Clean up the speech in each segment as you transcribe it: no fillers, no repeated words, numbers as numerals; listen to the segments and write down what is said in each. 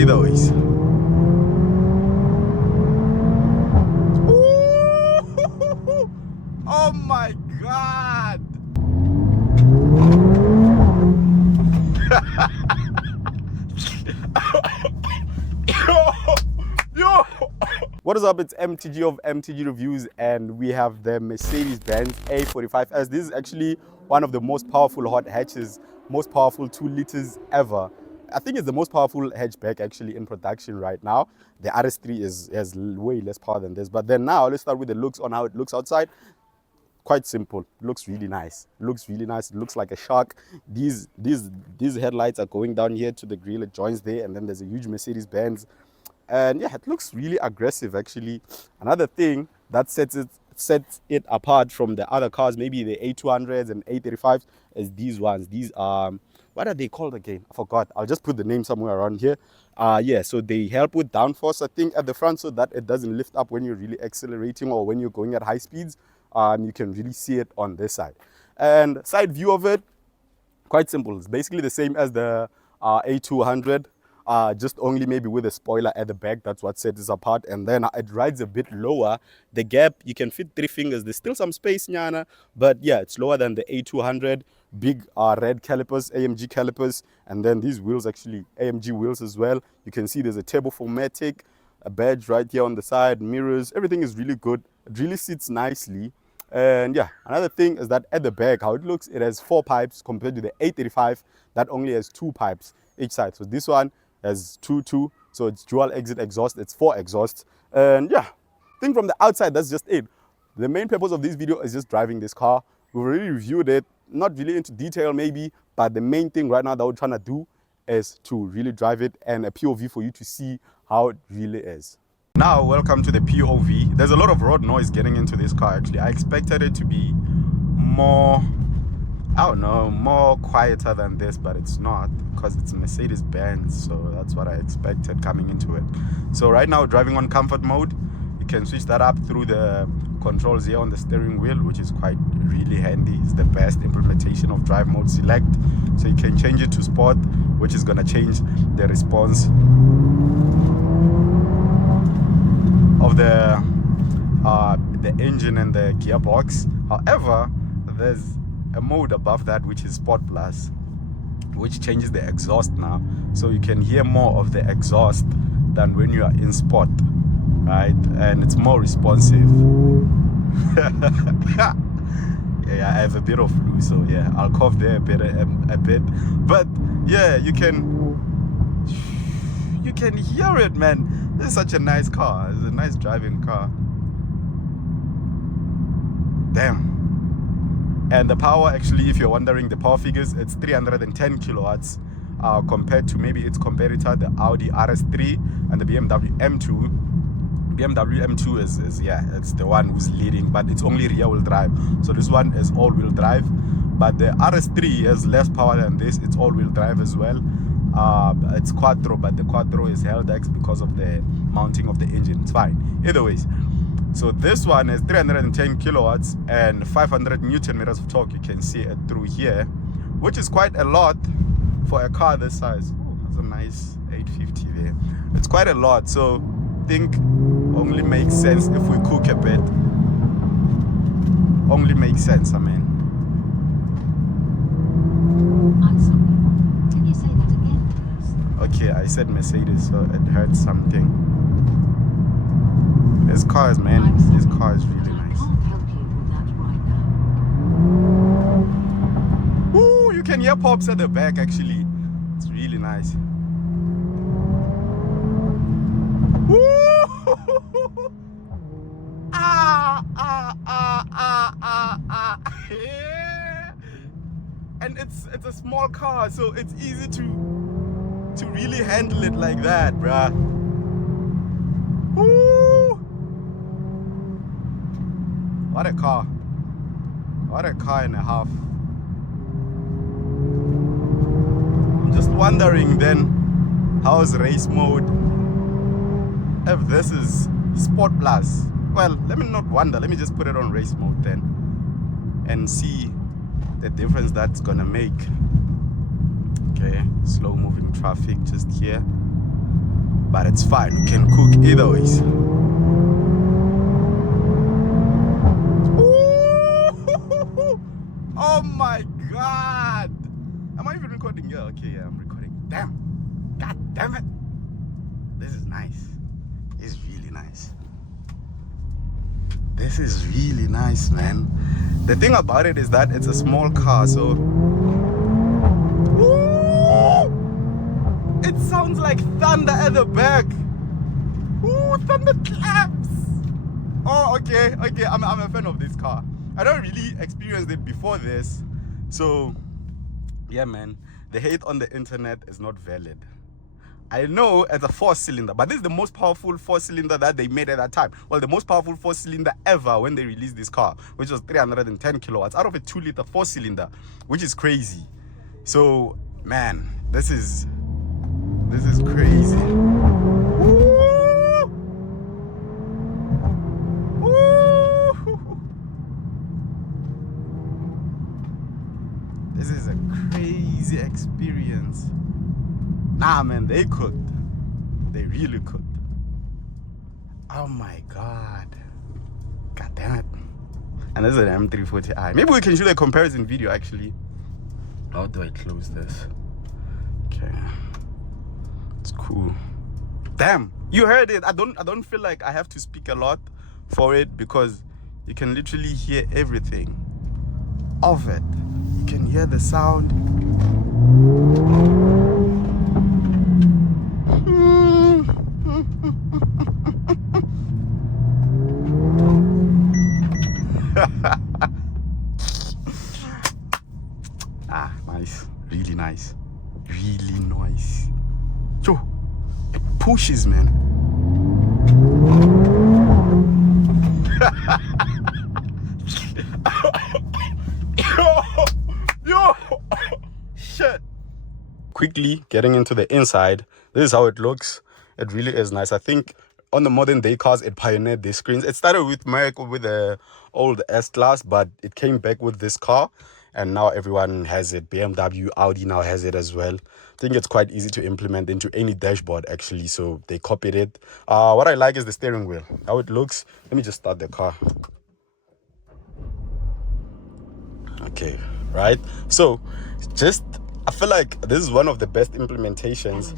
either ways. Oh my God! Yo! What is up? It's MTG of MTG Reviews, and we have the Mercedes Benz A45s. This is actually one of the most powerful hot hatches, most powerful 2 liters ever. I think it's the most powerful hatchback actually in production right now. The RS3 has way less power than this. But then now let's start with the looks on how it looks outside. Quite simple. It looks really nice. It looks really nice. It looks like a shark. These headlights are going down here to the grille. It joins there, and then there's a huge Mercedes Benz. And yeah, it looks really aggressive actually. Another thing that sets it apart from the other cars, maybe the A200s and A35s, is these ones. These are, what are they called again? I forgot. I'll just put the name somewhere around here. Yeah, so they help with downforce, I think, at the front, so that it doesn't lift up when you're really accelerating or when you're going at high speeds. You can really see it on this side. And side view of it, quite simple. It's basically the same as the A200. Just only maybe with a spoiler at the back. That's what sets it apart. And then it rides a bit lower. The gap, you can fit 3 fingers. There's still some space, nyana, but yeah, it's lower than the A200. Big red calipers, AMG calipers, and then these wheels actually AMG wheels as well. You can see there's a Turbo4matic, a badge right here on the side, mirrors. Everything is really good. It really sits nicely. And yeah, another thing is that at the back, how it looks, it has 4 pipes compared to the A35 that only has 2 pipes each side. So this one has 2, so it's dual exit exhaust. It's 4 exhausts. And yeah, I think from the outside, that's just it. The main purpose of this video is just driving this car. We've already reviewed it, not really into detail maybe, but the main thing right now that we're trying to do is to really drive it and a POV for you to see how it really is. Now, welcome to the POV. There's a lot of road noise getting into this car actually. I expected it to be more, I don't know, more quieter than this, but it's not, because it's Mercedes Benz, so that's what I expected coming into it. So right now, driving on comfort mode. You can switch that up through the controls here on the steering wheel, which is quite really handy. It's the best implementation of drive mode select. So you can change it to sport, which is gonna change the response of the engine and the gearbox. However, there's a mode above that which is Sport Plus, which changes the exhaust now, so you can hear more of the exhaust than when you are in Sport, right? And it's more responsive. Yeah, I have a bit of flu, so yeah, I'll cough there a bit, but yeah, you can hear it, man. This is such a nice car. It's a nice driving car. Damn. And the power, actually, if you're wondering the power figures, it's 310 kilowatts compared to maybe its competitor, the Audi RS3 and the BMW M2. BMW M2 is yeah, it's the one who's leading, but it's only rear-wheel drive. So this one is all-wheel drive. But the RS3 has less power than this. It's all-wheel drive as well. It's quattro, but the quattro is held X because of the mounting of the engine. It's fine. Either ways. So this one is 310 kilowatts and 500 Newton meters of torque. You can see it through here, which is quite a lot for a car this size. Oh, that's a nice 850 there. It's quite a lot. So I think only makes sense if we cook a bit. Only makes sense, I mean. Can you say that again, please? Okay, I said Mercedes, so it heard something. This car is, man, this car is really nice. I can't help you with that right now. Ooh, you can hear pops at the back actually. It's really nice. Woo! Yeah. And it's a small car, so it's easy to really handle it like that, bruh. Woo! What a car. What a car and a half. I'm just wondering then, how's race mode if this is Sport Plus? Well, let me not wonder, let me just put it on race mode then and see the difference that's gonna make. Okay, slow moving traffic just here. but it's fine. We can cook either ways. Ooh! Oh my god! Am I even recording? Yeah, okay, yeah, I'm recording. Damn! God damn it! This is nice. It's really nice. This is really nice, man. The thing about it is that it's a small car, so ooh! It sounds like thunder at the back. Ooh, thunder claps. Oh, okay. I'm a fan of this car. I don't really experience it before this, so yeah, man. The hate on the internet is not valid. I know it's a 4-cylinder, but this is the most powerful 4-cylinder that they made at that time. Well, the most powerful 4-cylinder ever when they released this car, which was 310 kilowatts out of a 2-liter 4-cylinder, which is crazy. So, man, this is crazy. Woo! Woo! This is a crazy experience. Nah, man, they cooked. They really cooked. Oh my god. God damn it. And this is an M340i. Maybe we can shoot a comparison video actually. How do I close this? Okay. It's cool. Damn, you heard it. I don't feel like I have to speak a lot for it because you can literally hear everything of it. You can hear the sound. Ah, nice. Really nice. Really nice. Yo, it pushes, man. Yo, shit. Quickly getting into the inside, this is how it looks. It really is nice. I think on the modern day cars, it pioneered these screens. It started with Merc with the old S-Class, but it came back with this car, and now everyone has it. BMW, Audi now has it as well. I think it's quite easy to implement into any dashboard actually, so they copied it. What I like is the steering wheel, how it looks. Let me just start the car. Okay, right? So, I feel like this is one of the best implementations.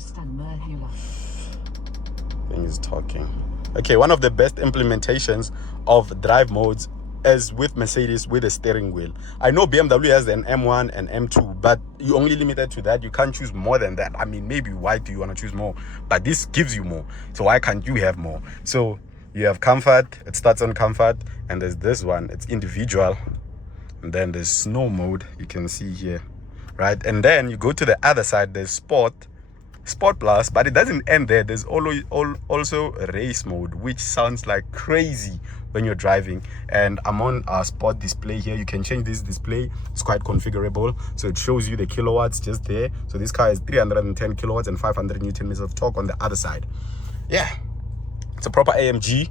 Thing is talking. Okay, one of the best implementations of drive modes is with Mercedes with a steering wheel. I know BMW has an M1 and M2, but you only limited to that. You can't choose more than that. I mean, maybe why do you want to choose more? But this gives you more. So why can't you have more? So you have comfort. It starts on comfort, and there's this one. It's individual, and then there's snow mode. You can see here, right? And then you go to the other side. There's sport plus, but it doesn't end there. There's also race mode, which sounds like crazy when you're driving. And I'm on a sport display here. You can change this display. It's quite configurable, so it shows you the kilowatts just there. So this car is 310 kilowatts and 500 newton meters of torque on the other side. Yeah, it's a proper AMG.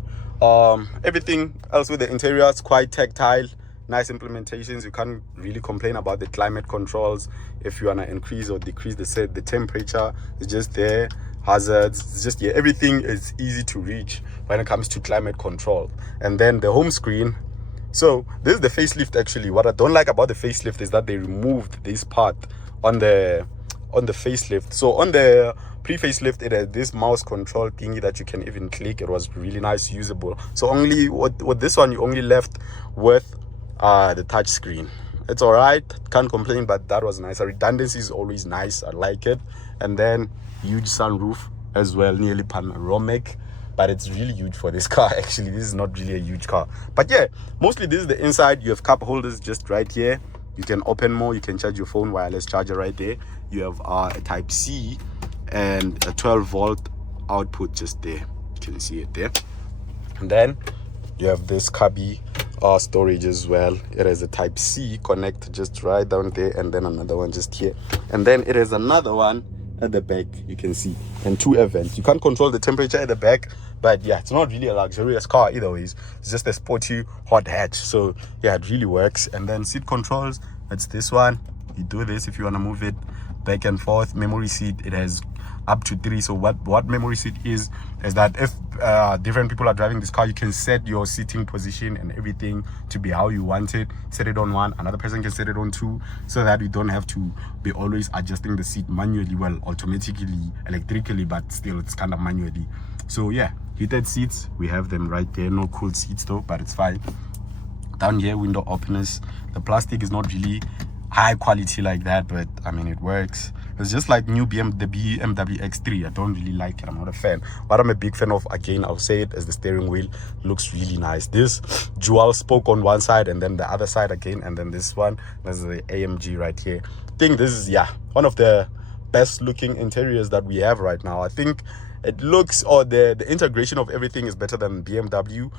Everything else with the interior is quite tactile. Nice implementations. You can't really complain about the climate controls. If you want to increase or decrease the temperature, it's just there. Hazards, it's just here. Everything is easy to reach when it comes to climate control. And then the home screen. So this is the facelift actually. What I don't like about the facelift is that they removed this part on the facelift. So on the pre-facelift, it had this mouse control thingy that you can even click. It was really nice, usable. So only with this one, you only left with the touch screen. It's all right, can't complain, but that was nice. Redundancy is always nice. I like it. And then huge sunroof as well, nearly panoramic, but it's really huge for this car. Actually, this is not really a huge car, but yeah, mostly this is the inside. You have cup holders just right here. You can open more. You can charge your phone, wireless charger right there. You have a type C and a 12-volt output just there. You can see it there. And then you have this cubby storage as well. It has a type C connect just right down there, and then another one just here, and then it has another one at the back, you can see, and 2 air vents. You can't control the temperature at the back, but yeah, it's not really a luxurious car either ways. It's just a sporty hot hatch, so yeah, it really works. And then seat controls, it's this one. You do this if you want to move it back and forth. Memory seat, it has up to 3. So what memory seat is that if different people are driving this car, you can set your seating position and everything to be how you want it. Set it on 1, another person can set it on 2, so that you don't have to be always adjusting the seat manually, well, automatically, electrically, but still it's kind of manually. So yeah, heated seats, we have them right there. No cooled seats though, but it's fine. Down here, window openers. The plastic is not really high quality like that, but I mean, it works. It's just like new the BMW X3. I don't really like it. I'm not a fan. What I'm a big fan of, again, I'll say it, is the steering wheel. Looks really nice. This dual spoke on one side, and then the other side again, and then this one. This is the AMG right here. I think this is, yeah, one of the best looking interiors that we have right now. I think it looks, or the integration of everything is better than BMW.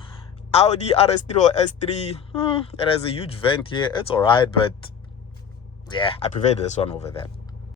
Audi RS3 or S3, it has a huge vent here. It's all right, but yeah, I prefer this one over that.